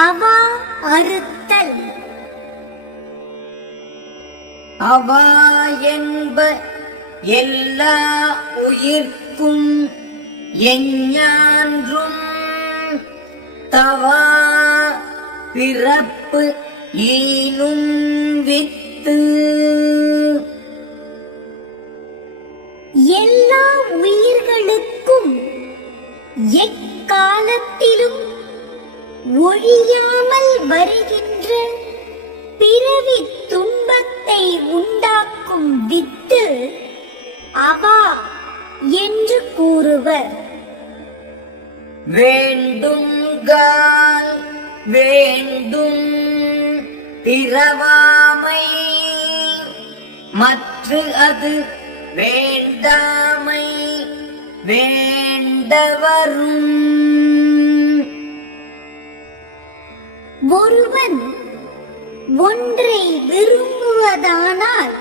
அவா அறுத்தல். அவா என்ப எல்லா உயிர்க்கும் எஞ்ஞான்றும் தவா பிறப்பு ஈனும் வித்து. எல்லா உயிர்களுக்கும் எக்காலத்திலும் ஒழியாமல் வருகின்ற பிறவி துன்பத்தை உண்டாக்கும் வித்து அவா என்று கூறுவர். வேண்டுங்கால் வேண்டும் பிறவாமை மற்று அது வேண்டாமை வேண்டவரும். ஒருவன் ஒன்றை விரும்புவதானால்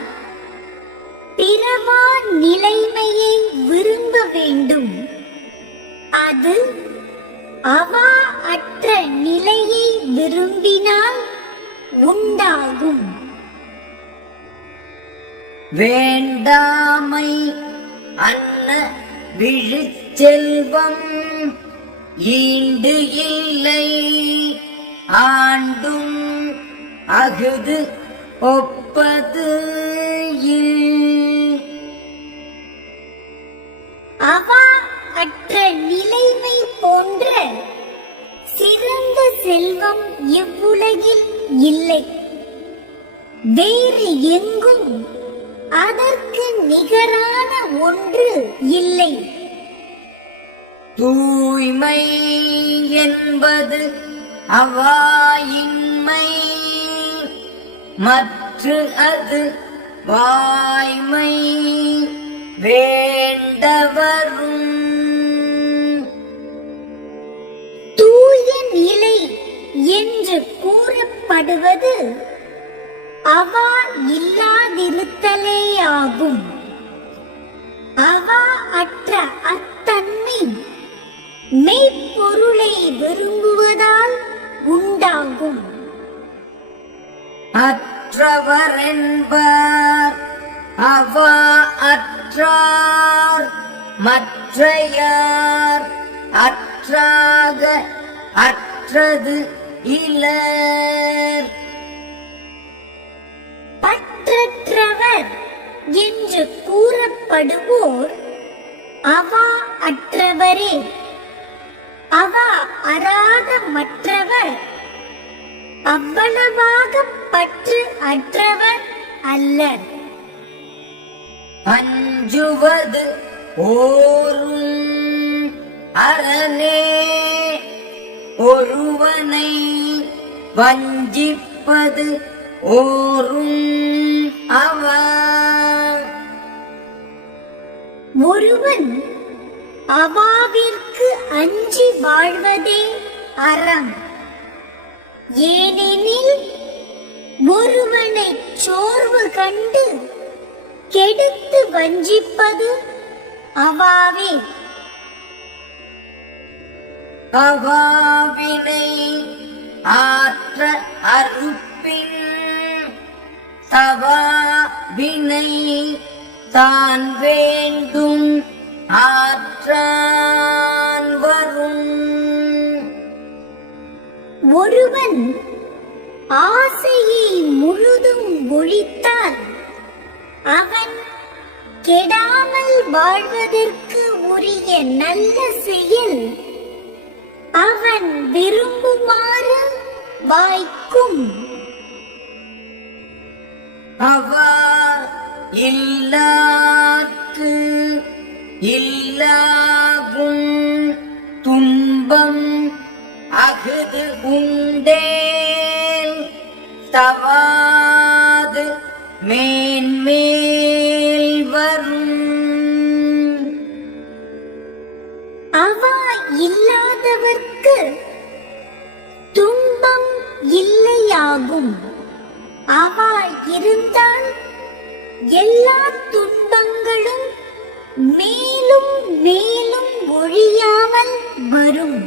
பிறவா நிலைமையை விரும்ப வேண்டும். அது அவா அற்ற நிலையை விரும்பினால் உண்டாகும். வேண்டாமை அன்ன விழுச்செல்வம் ஈண்டு இல்லை ஆண்டும் அகுது ஒப்பது இல். அவா அற்ற நிலைமை போன்ற சிறந்த செல்வம் இவ்வுலகில் இல்லை. வேறு எங்கும் அதற்கு நிகரான ஒன்று இல்லை. தூய்மை என்பது அவாயின்மை மற்று அது வாய்மை வேண்டவரும். தூய நிலை என்று கூறப்படுவது அவா இல்லாதிருத்தலே ஆகும். அவா அற்ற அத்தன்மை மெய்ப்பொருளை விரும்புவதால் உண்டாகும். அற்றவர் என்பார் அவா அற்றார் மற்றையார் அற்றாக அற்றது இலர். பற்றற்றவர் என்று கூறப்படுவோர் அவா அற்றவரே. அவா அறாத மற்றவர் அவ்வளவாக பற்று அற்றவர் அல்லர். அஞ்சுவது ஓரும் அரணே ஒருவனை வஞ்சிப்பது ஓரும் அவா. ஒருவன் அவாவிற்கு அஞ்சி வாழ்வதே அறம். ஏனெனில் ஒருவனை சோர்வு கண்டு கெடுத்து வஞ்சிப்பது அவாவே. அவாவினை ஆற்ற அறுப்பின் தவா வினை தான் வேண்டும் ஆற்றான் வரும். ஒருவன் ஆசையை முழுதும் ஒழித்தால் அவன் கெடாமல் வாழ்வதற்கு உரிய நல்ல செயல் அவன் விரும்புமாறு வாய்க்கும். அவா இல்லார்க்கு இல்லாகும் துன்பம் அகுது உண்டேல் தவாது மேன்மேல் வரும். அவா இல்லாதவர்க்கு துன்பம் இல்லையாகும். அவா இருந்தால் எல்லா துன்பங்களும் மேலும் மேலும் ஒழியாமல் வரும்.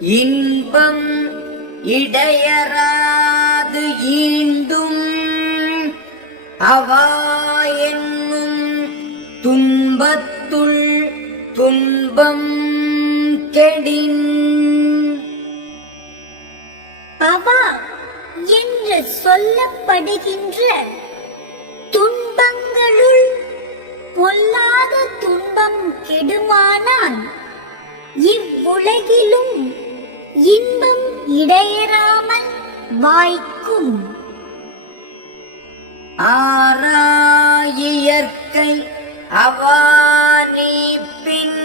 இன்பம் இடையராது ஈண்டும் அவா என்னும் துன்பத்துள் துன்பம் கெடின். அவா என்று சொல்லப்படுகின்ற துன்பங்களுள் பொல்லாத துன்பம் கெடுமானால் இவ்வுலகிலும் இன்பம் இடையறாமல் வாய்க்கும். ஆராயியற்கை அவா நீப்பின்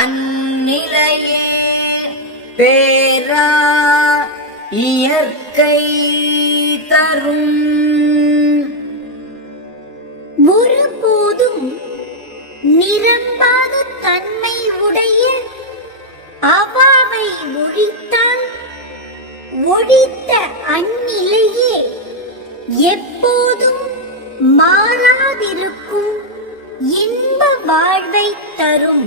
அந்நிலையே பேரா இயற்கை தரும். ஒருபோதும் நிரம்பாத தன்மை உடைய அவாவை ஒழித்தால் ஒழித்த அந்நிலையே எப்போதும் மாறாதிருக்கும் இன்ப வாழ்வை தரும்.